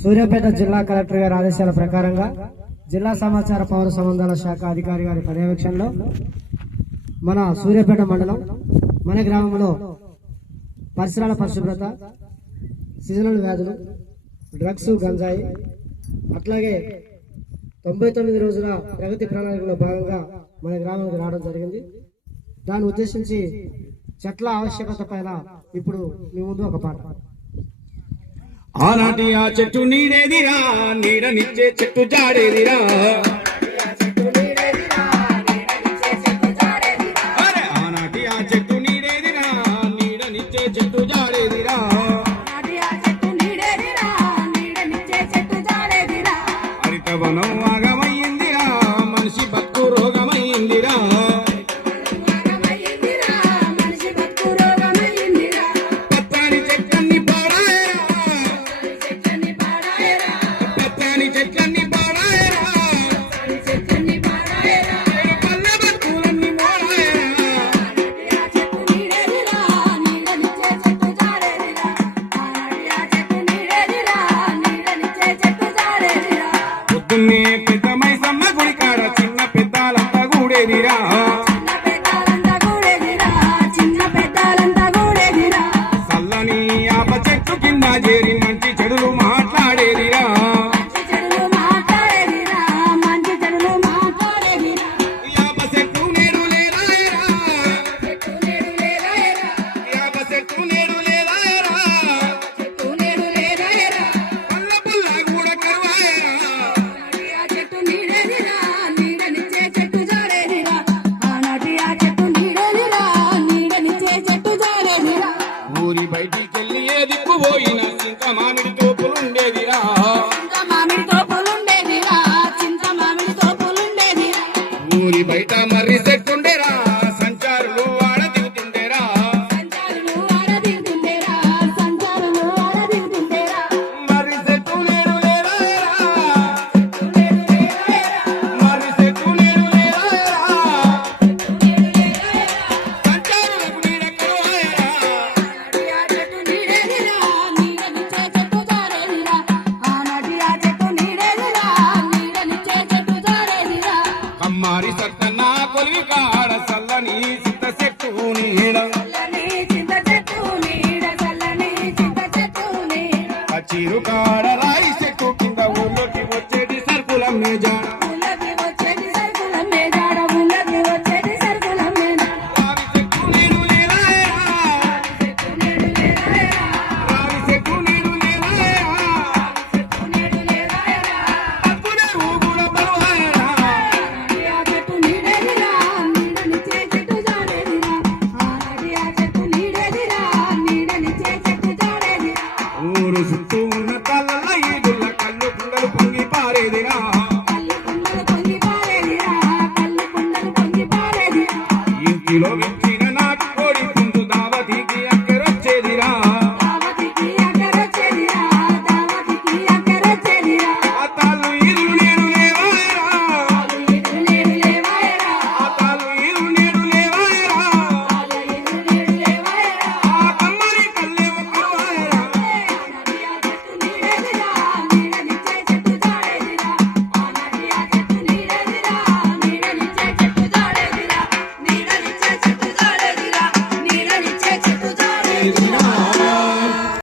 సూర్యాపేట జిల్లా కలెక్టర్ గారి ఆదేశాల ప్రకారంగా జిల్లా సమాచార పౌర సంబంధాల శాఖ అధికారి గారి పర్యవేక్షణలో మన సూర్యాపేట మండలం మన గ్రామంలో పరిసరాల పరిశుభ్రత, సీజనల్ వ్యాధులు, డ్రగ్స్, గంజాయి, అట్లాగే 99 రోజుల ప్రగతి ప్రణాళికలో భాగంగా మన గ్రామానికి రావడం జరిగింది. దాన్ని ఉద్దేశించి చెట్ల ఆవశ్యకత పైన ఇప్పుడు మీ ముందు ఒక పాట. ఆనాటి ఆ చెట్టు నీడేదిరా, నీడనిచ్చే చెట్టు జాడేదిరా. ఆనాటి ఆ చెట్టు నీడేదిరా, నీడనిచ్చే చెట్టు జాడేదిరా. హరితవనం ఆగమయ్యిందిరా, మనిషి బతుకు రోగమయ్యిందిరా. పెద్దమై సమ్మ గుడి కాడ చిన్న పెద్దాలంతా గూడేదిరా. చల్లని ఆప చెట్టు కింద చేరి మంచి చెడులు మాట్లాడేదిరా. యాప చెట్టు నేడు లేదా, యాప చెట్టు నేడు లేదా, పల్ల పుల్ల గూడ కరువాయరా. ఊరి బయటికెళ్ళి ఏ దిక్కు పోయినా చింత మామిడి తోపులుండేదిరా. ఊరి బయట మర్రి చెట్టుండేరా, సంచారులు ఆడ దిగుతుండేరా. మర్రి చెట్టు నేడు లేదా, మర్రి చెట్టు నేడు లేదా, సంచారులకు నీడ కరువాయరా. కమ్మారి సత్తన్న కొలివి కాడ చల్లని చింత చెట్టు నీడ. పచ్చిరు కాడ రాయి చెట్టు కింద ఊళ్ళోకి వచ్చేటి సరుకులమ్మే జాడ. రావి చెట్టు నీడు లేదా, రావి చెట్టు నీడు లేదా, పక్కునే ఊగుల బరువాయరా. ఊరు చుట్టూ ఉన్న